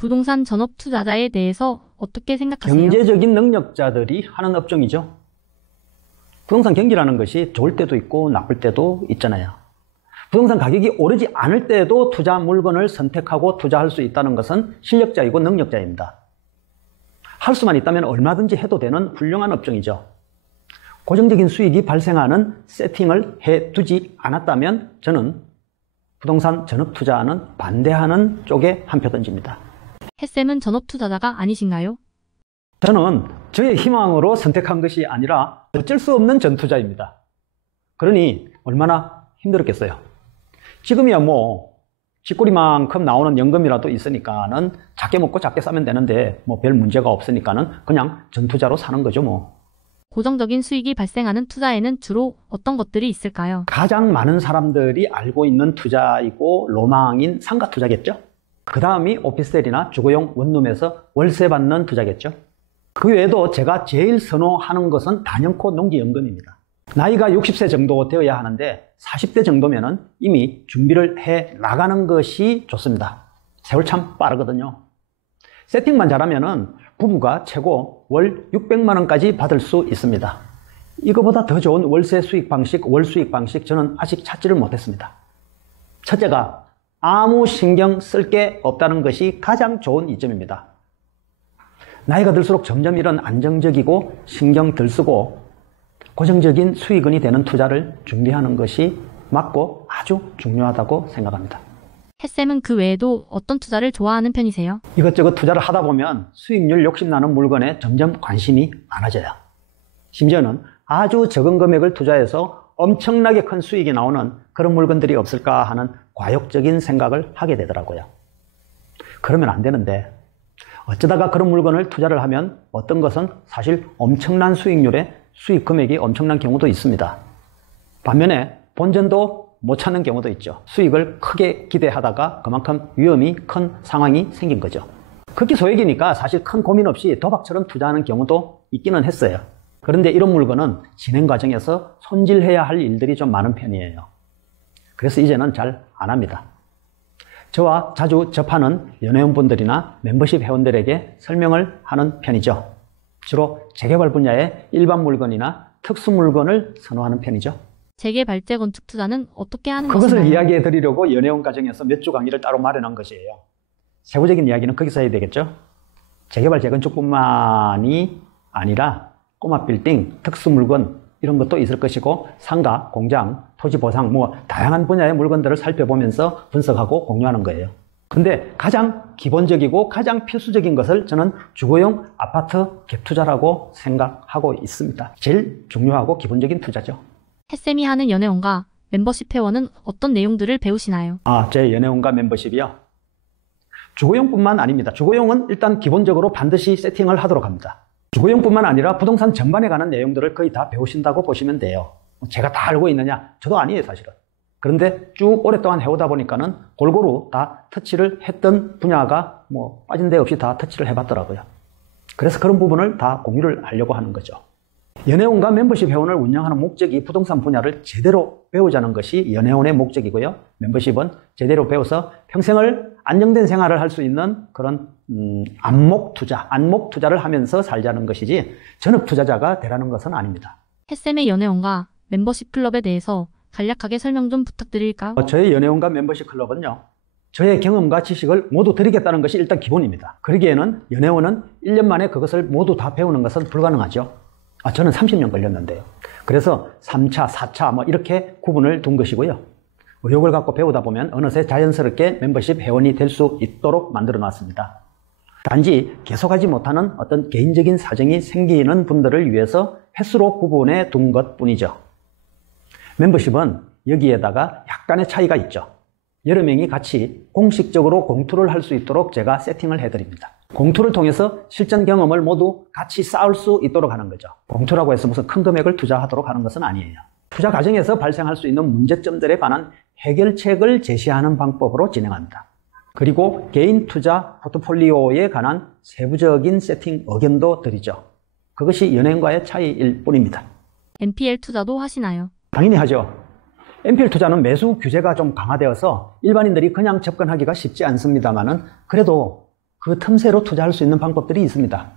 부동산 전업 투자자에 대해서 어떻게 생각하세요? 경제적인 능력자들이 하는 업종이죠. 부동산 경기라는 것이 좋을 때도 있고 나쁠 때도 있잖아요. 부동산 가격이 오르지 않을 때에도 투자 물건을 선택하고 투자할 수 있다는 것은 실력자이고 능력자입니다. 할 수만 있다면 얼마든지 해도 되는 훌륭한 업종이죠. 고정적인 수익이 발생하는 세팅을 해두지 않았다면 저는 부동산 전업 투자는 반대하는 쪽에 한 표 던집니다. 햇쌤은 전업 투자자가 아니신가요? 저는 저의 희망으로 선택한 것이 아니라 어쩔 수 없는 전투자입니다. 그러니 얼마나 힘들었겠어요. 지금이야 뭐 쥐꼬리만큼 나오는 연금이라도 있으니까는 작게 먹고 작게 싸면 되는데 뭐 별 문제가 없으니까는 그냥 전투자로 사는 거죠 뭐. 고정적인 수익이 발생하는 투자에는 주로 어떤 것들이 있을까요? 가장 많은 사람들이 알고 있는 투자이고 로망인 상가 투자겠죠. 그 다음이 오피스텔이나 주거용 원룸에서 월세 받는 투자겠죠. 그 외에도 제가 제일 선호하는 것은 단연코 농지연금입니다. 나이가 60세 정도 되어야 하는데 40대 정도면은 이미 준비를 해 나가는 것이 좋습니다. 세월 참 빠르거든요. 세팅만 잘하면은 부부가 최고 월 600만 원까지 받을 수 있습니다. 이거보다 더 좋은 월세 수익 방식, 월 수익 방식 저는 아직 찾지를 못했습니다. 첫째가 아무 신경 쓸 게 없다는 것이 가장 좋은 이점입니다. 나이가 들수록 점점 이런 안정적이고 신경 덜 쓰고 고정적인 수익원이 되는 투자를 준비하는 것이 맞고 아주 중요하다고 생각합니다. 햇쌤은 그 외에도 어떤 투자를 좋아하는 편이세요? 이것저것 투자를 하다 보면 수익률 욕심나는 물건에 점점 관심이 많아져요. 심지어는 아주 적은 금액을 투자해서 엄청나게 큰 수익이 나오는 그런 물건들이 없을까 하는 과욕적인 생각을 하게 되더라고요. 그러면 안 되는데 어쩌다가 그런 물건을 투자를 하면 어떤 것은 사실 엄청난 수익률에 수익 금액이 엄청난 경우도 있습니다. 반면에 본전도 못 찾는 경우도 있죠. 수익을 크게 기대하다가 그만큼 위험이 큰 상황이 생긴 거죠. 극히 소액이니까 사실 큰 고민 없이 도박처럼 투자하는 경우도 있기는 했어요. 그런데 이런 물건은 진행 과정에서 손질해야 할 일들이 좀 많은 편이에요. 그래서 이제는 잘 안 합니다. 저와 자주 접하는 연회원분들이나 멤버십 회원들에게 설명을 하는 편이죠. 주로 재개발 분야의 일반 물건이나 특수 물건을 선호하는 편이죠. 재개발 재건축 투자는 어떻게 하는 그것을 것인가요? 이야기해 드리려고 연회원 과정에서 몇 주 강의를 따로 마련한 것이에요. 세부적인 이야기는 거기서 해야 되겠죠. 재개발 재건축뿐만이 아니라 꼬마 빌딩, 특수 물건 이런 것도 있을 것이고 상가, 공장, 토지 보상 뭐 다양한 분야의 물건들을 살펴보면서 분석하고 공유하는 거예요. 근데 가장 기본적이고 가장 필수적인 것을 저는 주거용 아파트 갭 투자라고 생각하고 있습니다. 제일 중요하고 기본적인 투자죠. 햇쌤이 하는 연회원과 멤버십 회원은 어떤 내용들을 배우시나요? 제 연회원과 멤버십이요. 주거용뿐만 아닙니다. 주거용은 일단 기본적으로 반드시 세팅을 하도록 합니다. 주거용뿐만 아니라 부동산 전반에 관한 내용들을 거의 다 배우신다고 보시면 돼요. 제가 다 알고 있느냐? 저도 아니에요, 사실은. 그런데 쭉 오랫동안 해오다 보니까는 골고루 다 터치를 했던 분야가 뭐 빠진 데 없이 다 터치를 해봤더라고요. 그래서 그런 부분을 다 공유를 하려고 하는 거죠. 연회원과 멤버십 회원을 운영하는 목적이 부동산 분야를 제대로 배우자는 것이 연회원의 목적이고요. 멤버십은 제대로 배워서 평생을 안정된 생활을 할 수 있는 그런 안목 투자를 하면서 살자는 것이지 전업 투자자가 되라는 것은 아닙니다. 햇쌤의 연회원과 멤버십 클럽에 대해서 간략하게 설명 좀 부탁드릴까요? 저의 연회원과 멤버십 클럽은요. 저의 경험과 지식을 모두 드리겠다는 것이 일단 기본입니다. 그러기에는 연회원은 1년 만에 그것을 모두 다 배우는 것은 불가능하죠. 저는 30년 걸렸는데요. 그래서 3차, 4차 뭐 이렇게 구분을 둔 것이고요. 의욕을 갖고 배우다 보면 어느새 자연스럽게 멤버십 회원이 될 수 있도록 만들어 놨습니다. 단지 계속하지 못하는 어떤 개인적인 사정이 생기는 분들을 위해서 횟수로 구분해 둔 것 뿐이죠. 멤버십은 여기에다가 약간의 차이가 있죠. 여러 명이 같이 공식적으로 공투를 할 수 있도록 제가 세팅을 해드립니다. 공투를 통해서 실전 경험을 모두 같이 쌓을 수 있도록 하는 거죠. 공투라고 해서 무슨 큰 금액을 투자하도록 하는 것은 아니에요. 투자 과정에서 발생할 수 있는 문제점들에 관한 해결책을 제시하는 방법으로 진행합니다. 그리고 개인 투자 포트폴리오에 관한 세부적인 세팅 의견도 드리죠. 그것이 연예인과의 차이일 뿐입니다. NPL 투자도 하시나요? 당연히 하죠. NPL 투자는 매수 규제가 좀 강화되어서 일반인들이 그냥 접근하기가 쉽지 않습니다만은 그래도 그 틈새로 투자할 수 있는 방법들이 있습니다.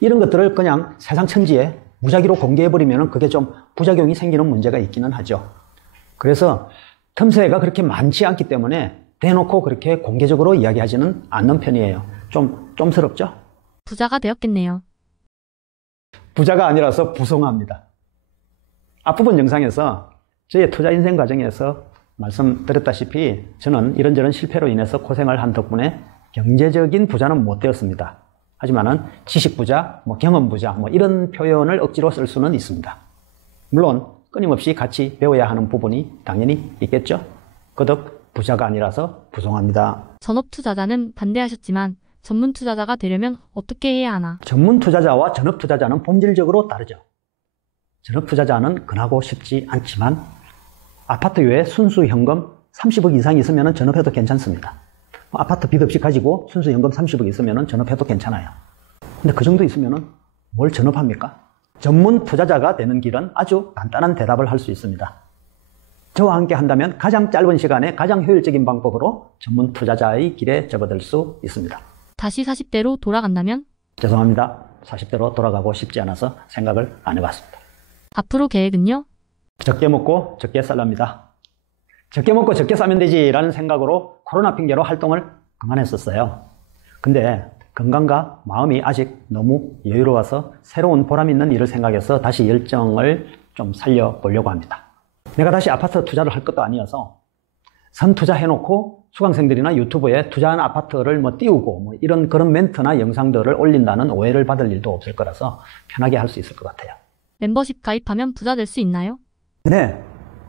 이런 것들을 그냥 세상 천지에 무작위로 공개해버리면 그게 좀 부작용이 생기는 문제가 있기는 하죠. 그래서 틈새가 그렇게 많지 않기 때문에 대놓고 그렇게 공개적으로 이야기하지는 않는 편이에요. 좀 쫌스럽죠? 부자가 되었겠네요. 부자가 아니라서 부송합니다. 앞부분 영상에서 저의 투자 인생 과정에서 말씀드렸다시피 저는 이런저런 실패로 인해서 고생을 한 덕분에 경제적인 부자는 못 되었습니다. 하지만은 지식 부자, 경험 부자 이런 표현을 억지로 쓸 수는 있습니다. 물론 끊임없이 같이 배워야 하는 부분이 당연히 있겠죠. 거듭 부자가 아니라서 부송합니다. 전업 투자자는 반대하셨지만 전문 투자자가 되려면 어떻게 해야 하나? 전문 투자자와 전업 투자자는 본질적으로 다르죠. 전업 투자자는 근하고 쉽지 않지만 아파트 외에 순수 현금 30억 이상이 있으면 전업해도 괜찮습니다. 아파트 빚 없이 가지고 순수 현금 30억 있으면 전업해도 괜찮아요. 근데 그 정도 있으면 뭘 전업합니까? 전문 투자자가 되는 길은 아주 간단한 대답을 할 수 있습니다. 저와 함께 한다면 가장 짧은 시간에 가장 효율적인 방법으로 전문 투자자의 길에 접어들 수 있습니다. 다시 40대로 돌아간다면? 죄송합니다. 40대로 돌아가고 싶지 않아서 생각을 안 해봤습니다. 앞으로 계획은요? 적게 먹고 적게 살랍니다. 적게 먹고 적게 싸면 되지라는 생각으로 코로나 핑계로 활동을 그만했었어요. 근데 건강과 마음이 아직 너무 여유로워서 새로운 보람 있는 일을 생각해서 다시 열정을 좀 살려보려고 합니다. 내가 다시 아파트 투자를 할 것도 아니어서 선투자해놓고 수강생들이나 유튜브에 투자한 아파트를 띄우고 이런 그런 멘트나 영상들을 올린다는 오해를 받을 일도 없을 거라서 편하게 할 수 있을 것 같아요. 멤버십 가입하면 부자 될 수 있나요? 네,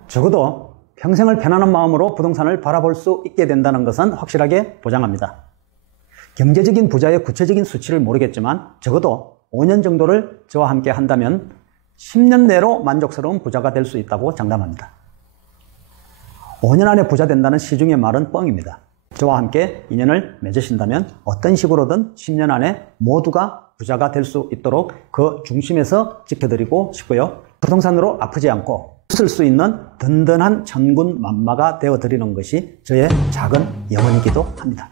적어도 평생을 편안한 마음으로 부동산을 바라볼 수 있게 된다는 것은 확실하게 보장합니다. 경제적인 부자의 구체적인 수치를 모르겠지만 적어도 5년 정도를 저와 함께 한다면 10년 내로 만족스러운 부자가 될 수 있다고 장담합니다. 5년 안에 부자 된다는 시중의 말은 뻥입니다. 저와 함께 인연을 맺으신다면 어떤 식으로든 10년 안에 모두가 부자가 될 수 있도록 그 중심에서 지켜드리고 싶고요. 부동산으로 아프지 않고 쓸 수 있는 든든한 천군만마가 되어드리는 것이 저의 작은 염원이기도 합니다.